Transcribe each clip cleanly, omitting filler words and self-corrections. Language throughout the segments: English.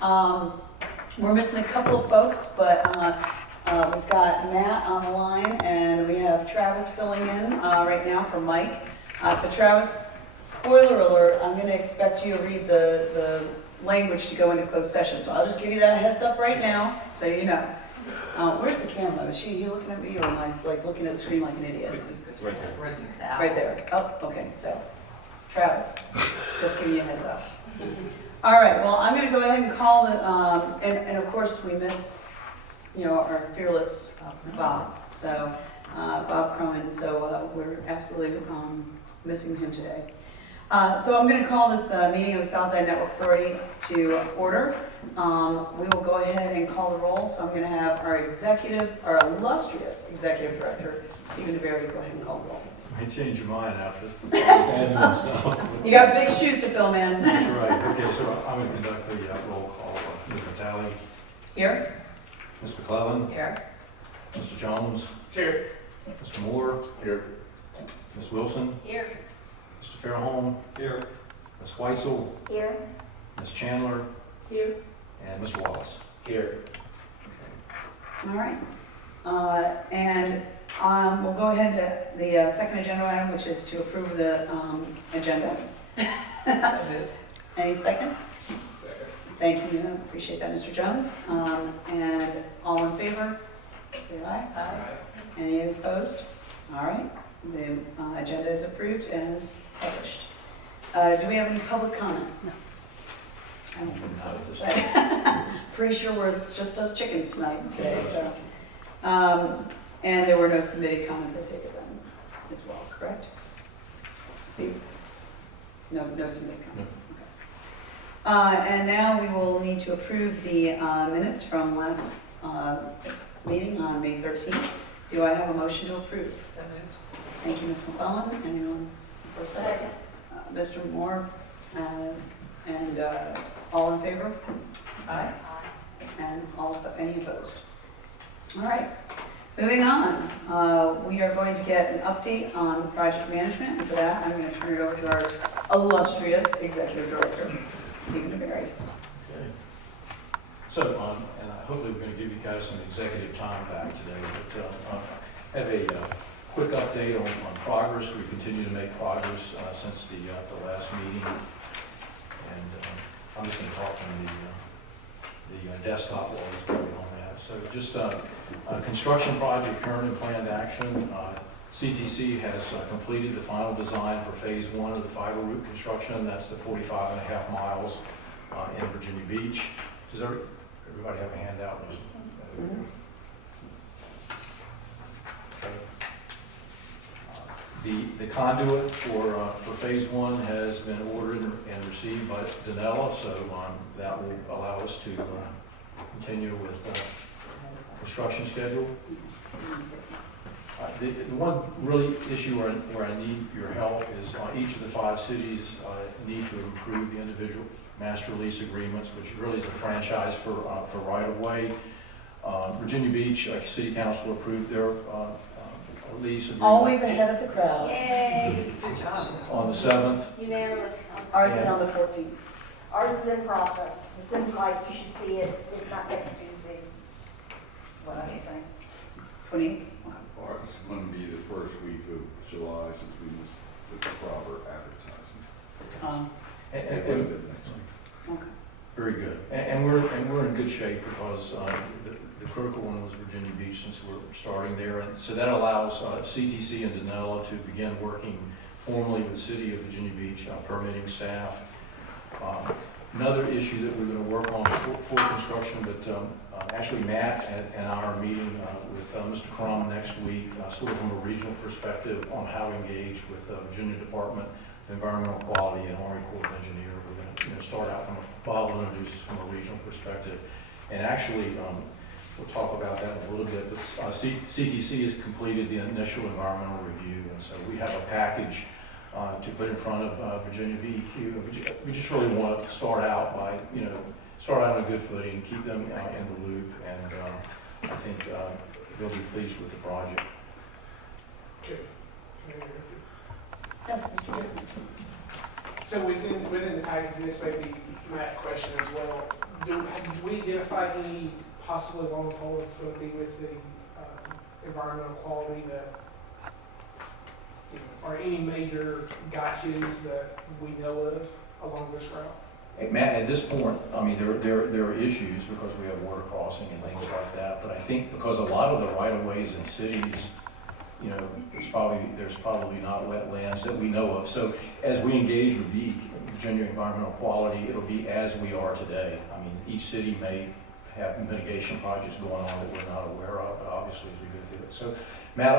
We're missing a couple of folks, but we've got Matt on the line, and we have Travis filling in right now for Mike. So Travis, spoiler alert, I'm going to expect you to read the language to go into closed session. So I'll just give you that heads up right now, so you know. Where's the camera? Is she looking at me, or am I like looking at the screen like an idiot? It's right there. Right there. Right there. Oh, okay. So, Travis, just giving you a heads up. All right. Well, I'm going to go ahead and call the, and of course we miss, you know, our fearless Bob. So, Bob Cronin. So we're absolutely missing him today. So I'm going to call this meeting of the Southside Network Authority to order. We will go ahead and call the roll. So I'm going to have our illustrious executive director, Stephen DeBerry, go ahead and call the roll. You may change your mind after this admin stuff. You got big shoes to fill, man. That's right. Okay, so I'm going to conduct the roll call. Ms. Vitale. Here. Ms. McClellan. Here. Mr. Jones. Here. Mr. Moore. Here. Ms. Wilson. Here. Mr. Fairholm. Here. Ms. Weitzel. Here. Ms. Chandler. Here. And Mr. Wallace. Here. All right. And we'll go ahead to the second agenda item, which is to approve the agenda. Any seconds? Second. Thank you. Appreciate that, Mr. Jones. And all in favor, say aye. Aye. Any opposed? All right. The agenda is approved and is published. Do we have any public comment? No. I don't think Not at this time. Pretty sure it's just us chickens tonight today. So, and there were no submitted comments. I take it then as well, correct? Steve? No submitted comments. No. Okay. And now we will need to approve the minutes from last meeting on May 13th. Do I have a motion to approve? So moved. Thank you, Ms. McClellan. Anyone for a second? Mr. Moore, and all in favor? Aye. And any opposed? All right, moving on. We are going to get an update on project management, and for that, I'm going to turn it over to our illustrious executive director, Stephen DeBerry. Okay. So, and hopefully we're going to give you guys some executive time back today, but I have a quick update on progress. We continue to make progress since the last meeting, and I'm just going to talk from the desktop while I was working on that. So just a construction project, current and planned action. CTC has completed the final design for phase 1 of the fiber route construction. That's the 45.5 miles in Virginia Beach. Does everybody have a handout? Mm-hmm. The conduit for phase 1 has been ordered and received by Danella, so that will allow us to continue with construction schedule. The one really issue where I need your help is each of the 5 cities need to improve the individual master lease agreements, which really is a franchise for right-of-way. Virginia Beach City Council approved their lease agreement. Always ahead of the crowd. Yay. Good job. On the 7th. Unanimous. Ours is on the 14th. Ours is in process. It's in flight. You should see it. It's not next Tuesday. What I think. 20th? Okay. Or it's going to be the first week of July since we missed the proper advertising. And- It would have been next week. Okay. Very good, and we're in good shape because the critical one was Virginia Beach, since we're starting there, and so that allows CTC and Danella to begin working formally with the City of Virginia Beach permitting staff. Another issue that we're going to work on for construction, but actually Matt and I are meeting with Mr. Crum next week, sort of from a regional perspective on how to engage with Virginia Department of Environmental Quality and Army Corps of Engineers. We're going to start out from Bob will introduce us from a regional perspective, and actually we'll talk about that in a little bit. But CTC has completed the initial environmental review, and so we have a package to put in front of Virginia VEQ. We just really want to start out by, start out on a good footing, keep them in the loop, and I think they'll be pleased with the project. Yes, Mr. Jacobs. So within the package, and this may be Matt's question as well, Have we identified any possibly vulnerable that's going to be with the environmental quality that, are any major gotchas that we know of along this route? Hey, Matt, at this point, I mean, there are issues because we have water crossing and things like that, but I think because a lot of the right-of-ways in cities, there's probably not wetlands that we know of. So as we engage with Virginia Environmental Quality, it'll be as we are today. I mean, each city may have mitigation projects going on that we're not aware of, but obviously as we go through it. So, Matt,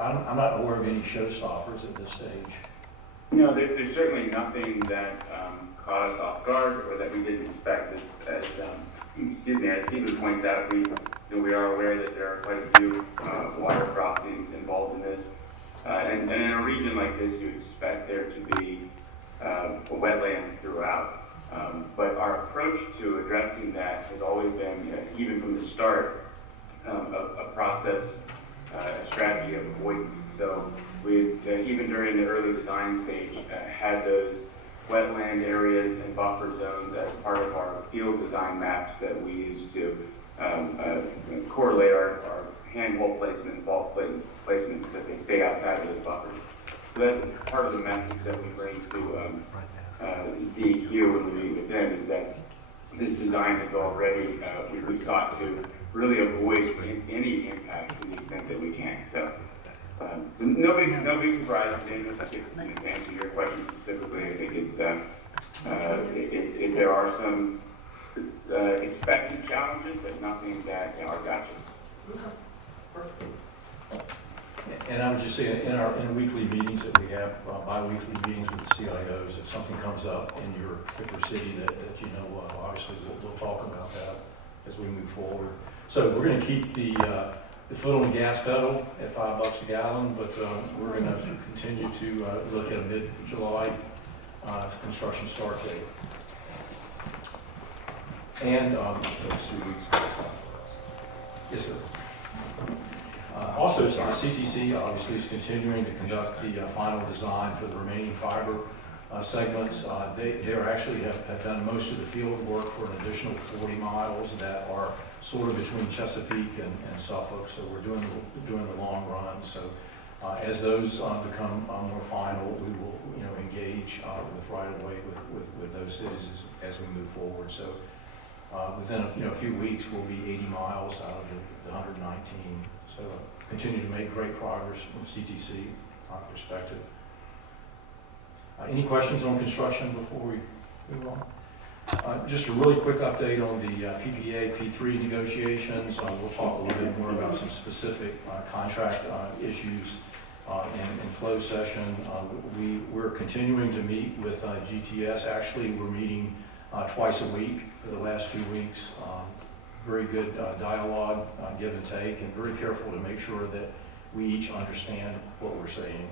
I'm not aware of any showstoppers at this stage. No, there's certainly nothing that caught us off guard or that we didn't expect. As Stephen points out, we are aware that there are quite a few water crossings involved in this. And in a region like this, you expect there to be wetlands throughout. But our approach to addressing that has always been, even from the start, a process, a strategy of avoidance. So we, even during the early design stage, had those wetland areas and buffer zones as part of our field design maps that we use to correlate our handhole placement and vault placements that they stay outside of those buffers. So that's part of the message that we bring to DEQ when we meet with them, is that this design is already, we sought to really avoid any impact to the extent that we can. So nobody surprised. And to answer your question specifically, I think it's there are some expected challenges, but nothing that are gotcha. And I would just say, in weekly meetings that we have, bi-weekly meetings with the CIOs, if something comes up in your particular city that you know of, obviously we'll talk about that as we move forward. So we're going to keep the foot on the gas pedal at $5 a gallon, but we're going to continue to look at a mid-July construction start date. And let's see. Yes, sir. Also, so the CTC obviously is continuing to conduct the final design for the remaining fiber segments. They actually have done most of the field work for an additional 40 miles that are sort of between Chesapeake and Suffolk. So we're doing the long run. So as those become more final, we will engage with right away with those cities as we move forward. So within a few weeks, we'll be 80 miles out of the 119. So continue to make great progress from CTC perspective. Any questions on construction before we move on? Just a really quick update on the PPA P3 negotiations. We'll talk a little bit more about some specific contract issues in closed session. We're continuing to meet with GTS. Actually, we're meeting twice a week for the last 2 weeks. Very good dialogue, give and take, and very careful to make sure that we each understand what we're saying.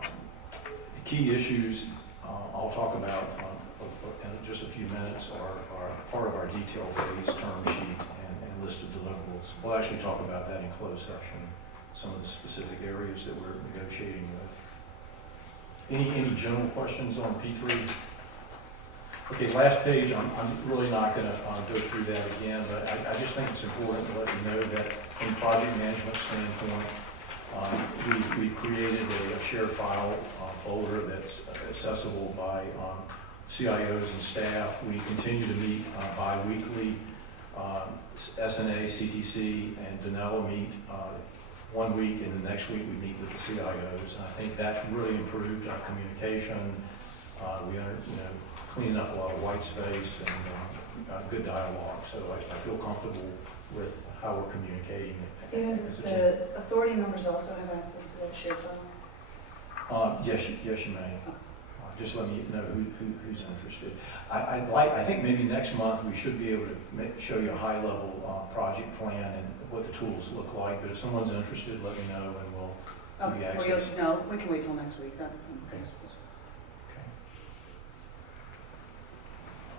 The key issues I'll talk about in just a few minutes are part of our detail phase term sheet and list of deliverables. We'll actually talk about that in closed session, some of the specific areas that we're negotiating with. Any general questions on P3? Okay, last page, I'm really not going to go through that again, but I just think it's important to let you know that from a project management standpoint, we've created a shared file folder that's accessible by CIOs and staff. We continue to meet bi-weekly. SNA, CTC, and Danella meet 1 week, and the next week we meet with the CIOs. And I think that's really improved our communication. We are, cleaning up a lot of white space and good dialogue. So I feel comfortable with how we're communicating. Stephen, the authority members also have access to that shared file? Yes, you may. Just let me know who's interested. I think maybe next month we should be able to show you a high-level project plan and what the tools look like. But if someone's interested, let me know and we'll give you access. No, we can wait till next week. That's okay.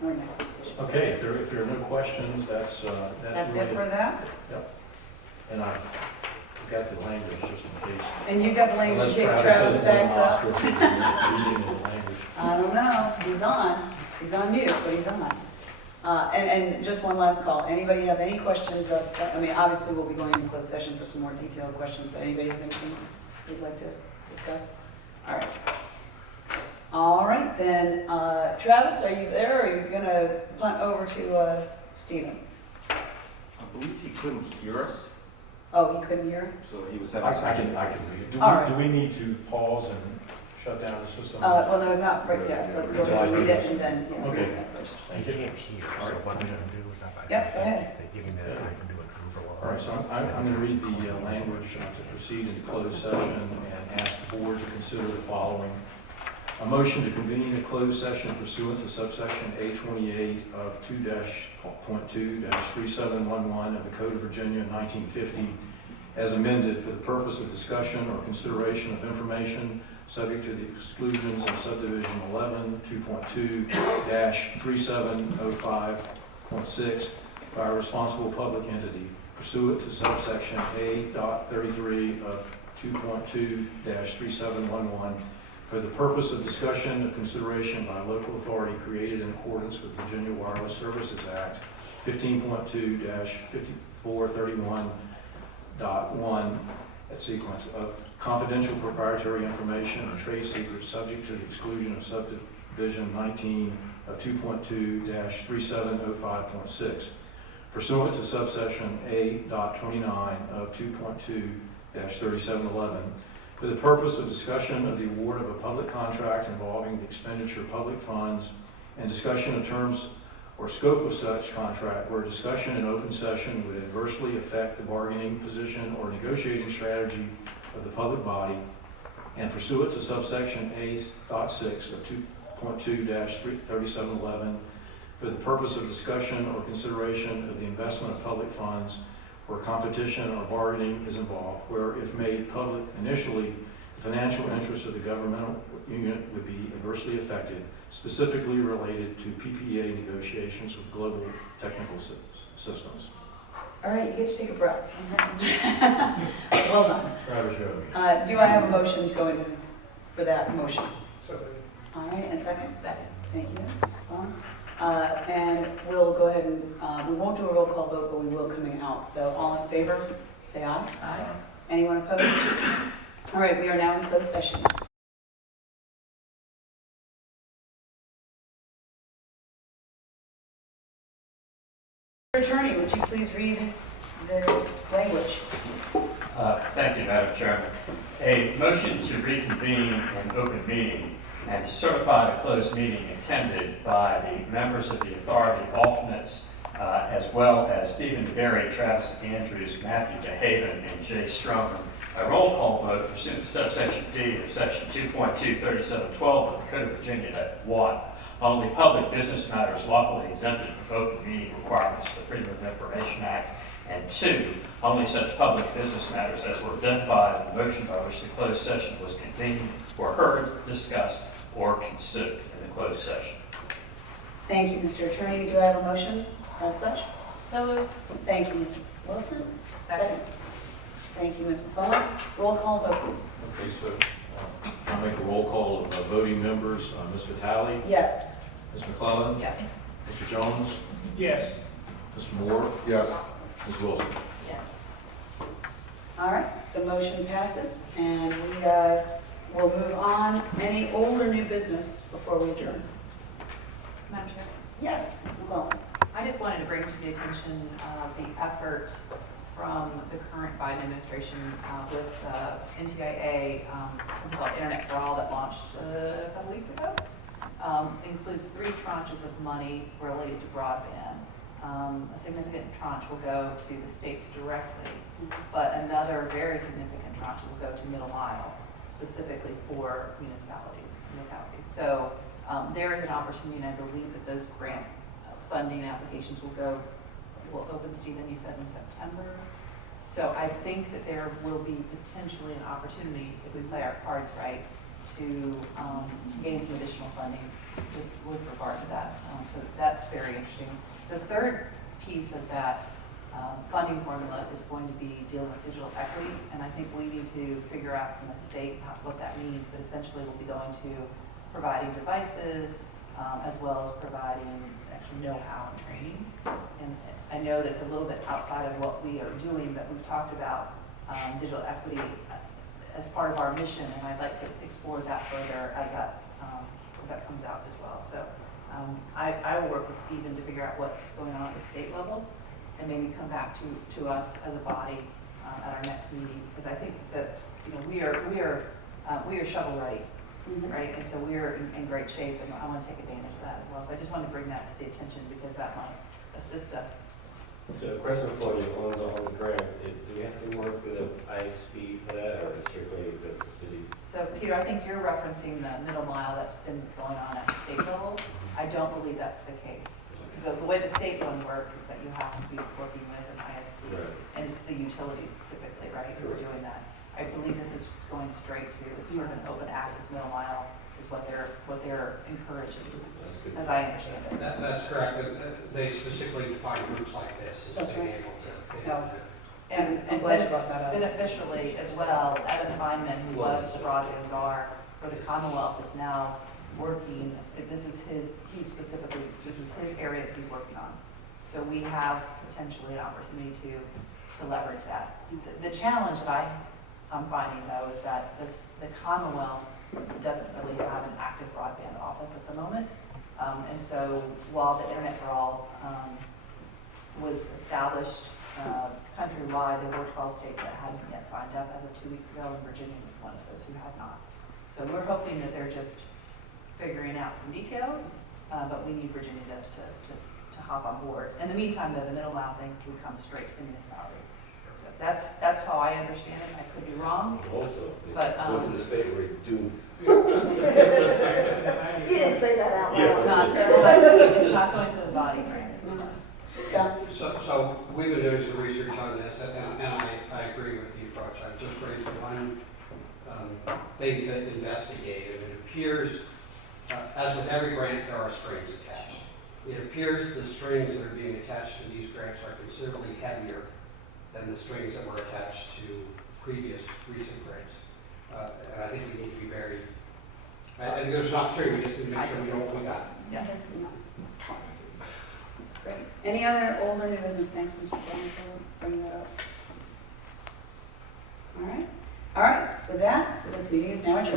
Or next week. Okay, if there are no questions, that's That's really it for that? Yep. And I've got the language just in case. And you've got the language in Unless case Travis doesn't want backs up? Oscar to be reading the language. I don't know. He's on. He's on mute, but he's on. And just one last call. Anybody have any questions about, I mean, obviously we'll be going into closed session for some more detailed questions, but anybody have anything they'd like to discuss? All right. All right, then, Travis, are you there, or are you gonna punt over to, Stephen? I believe he couldn't hear us, Oh, he couldn't hear? so he was I having. can read it. All right. Do we need to pause and shut down the system? Well, no, not right yet. Let's go ahead and read it and then, yeah, read Okay. that first. Thank you. All right. What I'm gonna do is Yep, go ahead. giving that I can do it approval. All right, so I'm going to read the language to proceed into closed session and ask the board to consider the following. A motion to convene a closed session pursuant to subsection A28 of 2-.2-3711 of the Code of Virginia 1950 as amended for the purpose of discussion or consideration of information subject to the exclusions in subdivision 11, 2.2-3705.6 by a responsible public entity pursuant to subsection A.33 of 2.2-3711 for the purpose of discussion of consideration by a local authority created in accordance with Virginia Wireless Services Act 15.2-5431.1 at sequence of confidential proprietary information and trade secrets subject to the exclusion of subdivision 19 of 2.2-3705.6 pursuant to subsection A.29 of 2.2-3711 for the purpose of discussion of the award of a public contract involving the expenditure of public funds and discussion of terms or scope of such contract where discussion in open session would adversely affect the bargaining position or negotiating strategy of the public body, and pursuant to subsection A.6 of 2.2-3711 for the purpose of discussion or consideration of the investment of public funds where competition or bargaining is involved, where if made public initially, the financial interests of the governmental unit would be adversely affected, specifically related to PPA negotiations with global technical systems. All right, you get to take a breath. Well done. Travis Young. Do I have a motion going for that motion? So, All right, and second? Second. Thank you, Ms. Vaughn. And we'll go ahead and, we won't do a roll call vote, but we will coming out. So all in favor, say aye. Aye. Anyone opposed? All right, we are now in closed session. Attorney, would you please read the language? Thank you, Madam Chairman. A motion to reconvene an open meeting and to certify a closed meeting attended by the members of the authority alternates, as well as Stephen DeBerry, Travis Andrews, Matthew DeHaven, and Jay Stroman. A roll call vote pursuant to subsection D of section 2.2-3712 of the Code of Virginia that 1. Only public business matters lawfully exempted from open meeting requirements of the Freedom of Information Act, and 2. Only such public business matters as were identified in the motion by which the closed session was convened were heard, discussed, or considered in the closed session. Thank you, Mr. Attorney. Do I have a motion as such? So moved. Thank you, Ms. Wilson. Second. Thank you, Ms. McClellan. Roll call vote, please. Okay, so I'll make a roll call of voting members. Ms. Vitale, Yes. Ms. McClellan, Yes. Mr. Jones, yes. Mr. Moore, Yes. Ms. Wilson. Yes. All right, the motion passes, and we will move on. Any old or new business before we adjourn? Madam Chair, Yes, Ms. McClellan. I just wanted to bring to the attention the effort from the current Biden administration with NTIA, something called Internet for All that launched a couple weeks ago. Includes 3 tranches of money related to broadband. A significant tranche will go to the states directly, but another very significant tranche will go to middle mile, specifically for municipalities and localities. So there is an opportunity, and I believe that those grant funding applications will open, Stephen, you said in September. So I think that there will be potentially an opportunity, if we play our cards right, to gain some additional funding with regard to that. So that's very interesting. The third piece of that funding formula is going to be dealing with digital equity, and I think we need to figure out from the state what that means, but essentially we'll be going to providing devices, as well as providing actually know-how and training. And I know that's a little bit outside of what we are doing, but we've talked about digital equity as part of our mission, and I'd like to explore that further as that comes out as well. So I will work with Stephen to figure out what's going on at the state level, and maybe come back to us as a body at our next meeting, because I think that's, we are shovel ready, right? And so we are in great shape, and I want to take advantage of that as well. So I just wanted to bring that to the attention, because that might assist us. So a question for you on the grants, do we have to work with an ISP for that, or strictly just the cities? So Peter, I think you're referencing the middle mile that's been going on at the state level. I don't believe that's the case. Because the way the state one works is that you have to be working with an ISP, Right. and it's the utilities typically, right, who are doing that. I believe this is going straight to, it's sort of an open access middle mile is what they're encouraging, That's good. as I understand it. That's correct. They specifically define groups like this as That's being right. able to. No. And I'm glad you brought that up. beneficially as well, Evan Feynman, who was the broadband czar for the Commonwealth, is now working, this is his area that he's working on. So we have potentially an opportunity to leverage that. The challenge that I'm finding though is that the Commonwealth doesn't really have an active broadband office at the moment. And so while the Internet for All was established countrywide, there were 12 states that hadn't yet signed up as of 2 weeks ago, and Virginia was one of those who had not. So we're hoping that they're just figuring out some details, but we need Virginia to hop on board. In the meantime, though, the middle mile thing would come straight to the municipalities. So that's how I understand it. I could be wrong, Also, but most of the state were doomed. You didn't say that out loud. Yeah. it's not going to the body grants. Scott? So we've been doing some research on this, and I agree with the approach. I've just raised one thing to investigate, and it appears, as with every grant, there are strings attached. It appears the strings that are being attached to these grants are considerably heavier than the strings that were attached to recent grants. And I think we need to be very, I think there's an opportunity, we just need to make sure we know what we got. Yeah. Great. Any other old or new business? Thanks, Mr. Brown, for bringing that up. All right. With that, this meeting is now adjourned.